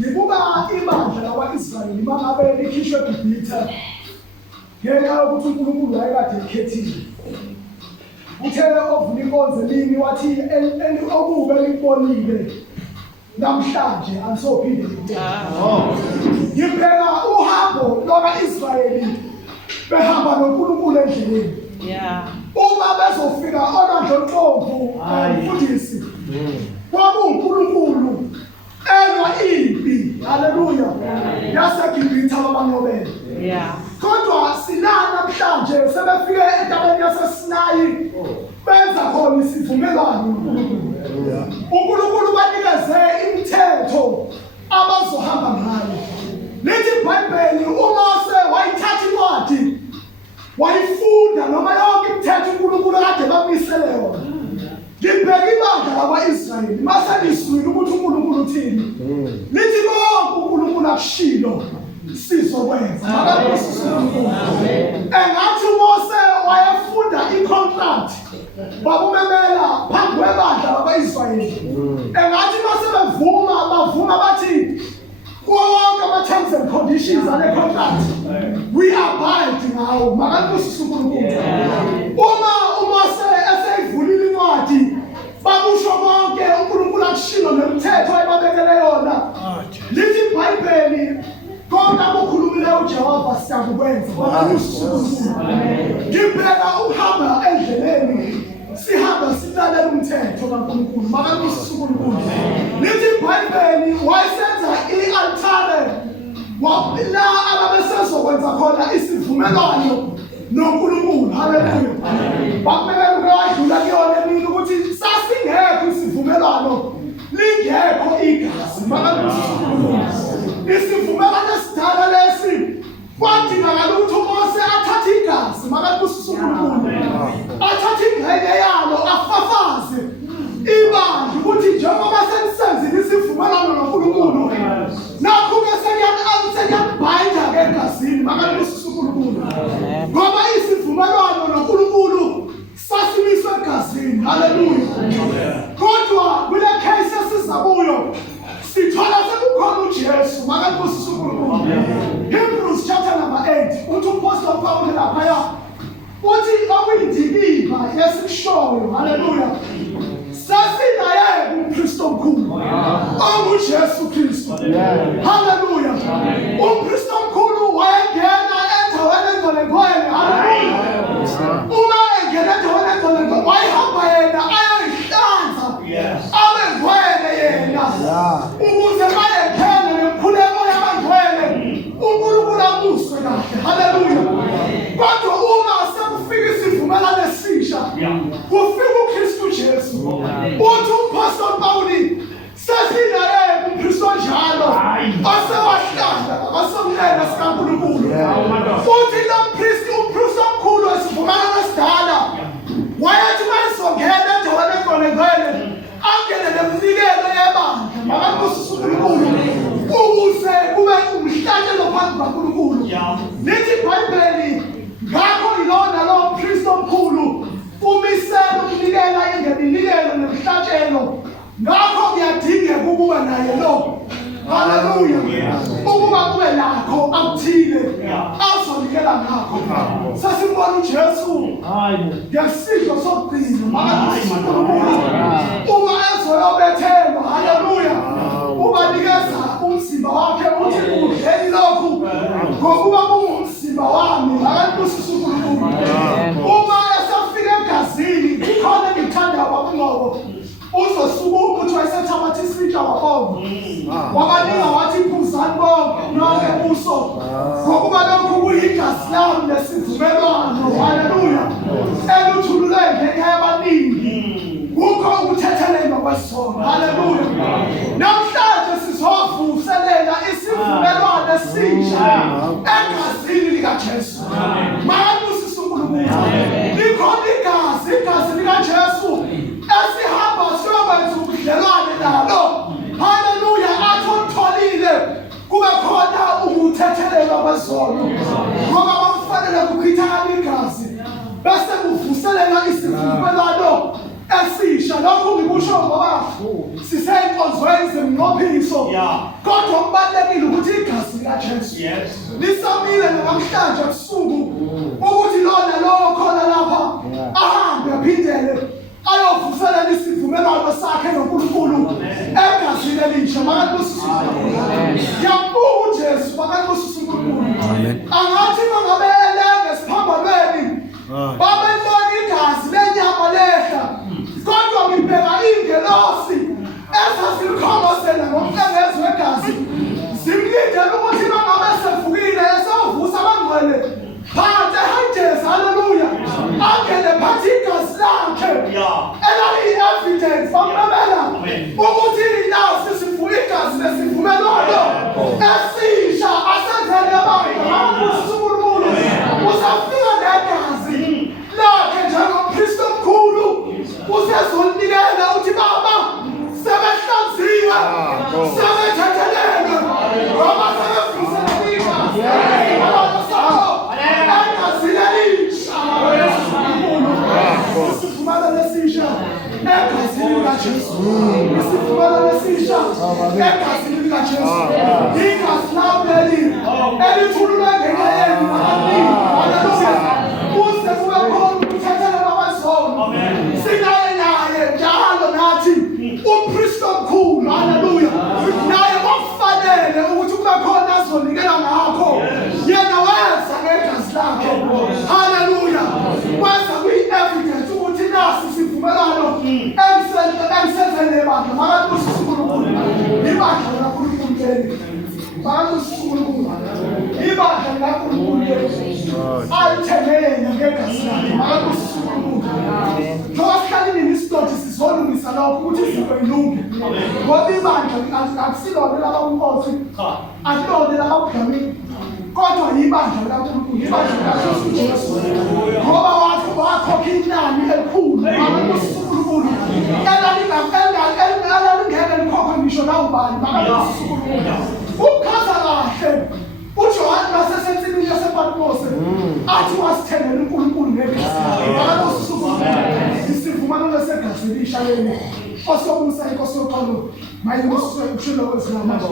ngibuka ibandla lakwa-Israyeli mangabe likhishwe eGibhithe ngenxa yokuthi uNkulunkulu wayekade ekhethile. Uthe ovula inkonzo emini wathi okube likubonile namhlanje anisophinde libone. Ngibheka uhambo lwaka-Israyeli behamba noNkulunkulu endleleni. Uma bezofika olwandlonhlomvu mfundisi kwakuNkulunkulu elwa impi, haleluya, yaseGibhithe ababanqobele. Kodwa silana namhlanje sebefike entabeni yaseSinayi benza khona isivumelwano noNkulunkulu. uNkulunkulu banikeze imithetho abazohamba ngayo. Lithi iBhayibheli uMose wayithatha incwadi wayifunda noma yonke imithetho uNkulunkulu kade bamisele yona. Ngibheka ibandla lakwa-Israyeli mase liswile ukuthi uNkulunkulu uthini. Lithi konke uNkulunkulu akushilo sizokwenza. Engathi uMose wayefunda i-contract babumemela phambi kwebandla lakwa-Israyeli. Engathi mase bavuma bathi wonke ama-terms and conditions ale contract we abide ngawo. Makabusise uNkulunkulu. Uma uMose eseyivulile incwadi bakusho konke uNkulunkulu akushilo nemithetho ayibabekele yona. Lithi iBhayibheli konke akukhulumile uJehova siyakwenza. Makabusise uNkulunkulu. Ngibheka ukuhamba endleleni sihamba silalela umthetho kaNkulunkulu. Makabusise uNkulunkulu. Lithi iBhayibheli wayesenza i-altare la ababesezokwenza khona isivumelwano noNkulunkulu. Haleluya. Bakumele ukwadlula kuyona emini ukuthi sasingekho isivumelwano lingekho igazi. Makabusise uNkulunkulu. Isivumelwano esidala lesi kwadingakala ukuthi uMose athathe igazi. Makabusise uNkulunkulu. Athathe ingxenye yalo afafaze ibandla ukuthi njengoba senisenzile isivumelwano noNkulunkulu nakho-ke seniyabhayida egazini. Makabusise uNkulunkulu. Ngoba isivumelwano noNkulunkulu sasimiswe egazini. Haleluya. Kodwa kule case esiza kuyo sithola sekukhona uJesu. Makabusise uNkulunkulu. Hebrews chapter number 8 uthi uPaul Paul laphaya uthi okuyindikimba yesikushoyo. Haleluya. Sasinaye umpristi omkhulu onguJesu Kristu. Haleluya. Umpristi omkhulu wayengena endaweni engcwelengcwele. Haleluya. Uma engena endaweni engcwelengcwele wayehamba yena ayoyihlanza abengcwele yena ukuze bayekhele nemkhuleko yabangcwele uNkulunkulu abuswe kahle. Haleluya. Kodwa uma sekufika isivumelwano esisha kufika uKristu Jesu uthi uPastor Pauli sesinaye umpristi onjalo osewahlala asomlela sikaNkulunkulu. Futhi lo mpristi umpristi omkhulu wesivumelwano esidala wayethi mayesongena endaweni engcwelengcwele angene nemnikelo yebandla. Makabusise uNkulunkulu ukuze kube umhlatshelo phambi kaNkulunkulu. Lithi iBhayibheli ngakho yilona lo mpristi omkhulu umisela ukunikela ingeminikelo nemhlatshelo. Ngakho kuyadingeka ukuba naye lo. Haleluya. Ukuba kube nakho akuthile azonikela ngakho. Sasibona uJesu ngesidlo sokugcina. Makabusise uNkulunkulu. Uma ezoyobethelwa. Haleluya. Ubanikeza umzimba wakhe uthi udleni lokhu ngokuba kungumzimba wami. Makabusise uNkulunkulu. Uma esafika egazini ikhona ngithanda wabunqobo uzosuka ukuthi wayesethabatha isitsha wabonga wabanika wathi phuzani bonke nonke uso ngokuba lokhu kuyigazi lami lesivumelwano. Haleluya. Eluthulule ngenxa yabaningi kukho ukuthethelelwa kwesono. Haleluya. Namhlanje sizovuselela isivumelwano esisha egazini likaJesu. Makabusise uNkulunkulu. Likhona igazi likaJesu esihamba siyokwenza ubudlelwane nalo. Haleluya. Athotholile kube khona ukuthethelelwa kwesono ngoba bakufanele kukhithakala igazi bese kuvuselela isivumelwano esisha. elisha lokhu ngikusho ngoba siseyinkonzweni zemnqophiso kodwa kubalulekile ukuthi igazi likaJesu lisamile namhlanje ebusuku ukuthi lona lo khona lapha ahambe aphindele ayovuselela isivumelwano sakhe noNkulunkulu egazini elisha. Makabusise yabuka uJesu, makabusise uNkulunkulu. Angathi mangabe elenge siphambalweni babebona igazi lenyama lehla kodwa ngibheka ingelosi esasilikhongozela ngomqengezo wegazi zimlindele ukuthi mangabe sevukile esavusa abangcwele phansi ehajeza, haleluya, angene phansi igazi lakhe elali-evidence bamemela ukuthi naso sivuka igazi lesivumelwano esisha asenzele abantu uSunkulunkulu usafika negazi lakhe njengompristi omkhulu usezolinikela uthi baba sebehlanziwe sebethethelelwe ngoba sebevuselele igazi isivumelwano esisha egazini likaJesu, isivumelwano esisha egazini likaJesu, igazi lawo leli elithululwe ngenxa yenu nabanini, haleluya, kuze kube khona ukuthethelelwa kwezono. Sinaye naye njalo nathi umpristi omkhulu, haleluya, naye kwakufanele ukuthi kube khona azonikela ngakho, yena wenza ngegazi lakhe, haleluya, wenza kwi-evidence ukuthi nasi isivumelwano emsenzele bandla. Makabusise uNkulunkulu, ibandla likaNkulunkulu leli, makabusise uNkulunkulu, ibandla likaNkulunkulu leli alithenge yena ngegazi lakhe. Makabusise uNkulunkulu, njengoba sihlalile isidodi sizolungisa lokho ukuthi izinto ilunge, ngoba ibandla akusilona elababunkosi, asilona elababudlamini, kodwa yibandla likaNkulunkulu, ibandla likaJesu, ngoba wakhokha inani elikhulu. Makabusise uNkulunkulu, elalingeke likhokhwe ngisho nawubani. Makabusise uNkulunkulu, ukuchaza kahle uJohane nasesensimini yasePatimose athi wasithengela uNkulunkulu ngegazi. Makabusise uNkulunkulu, isivumelwano segazi elisha leli osomusa inkosi yoxolo mayibusiswe ukushilo kwezinamazwi.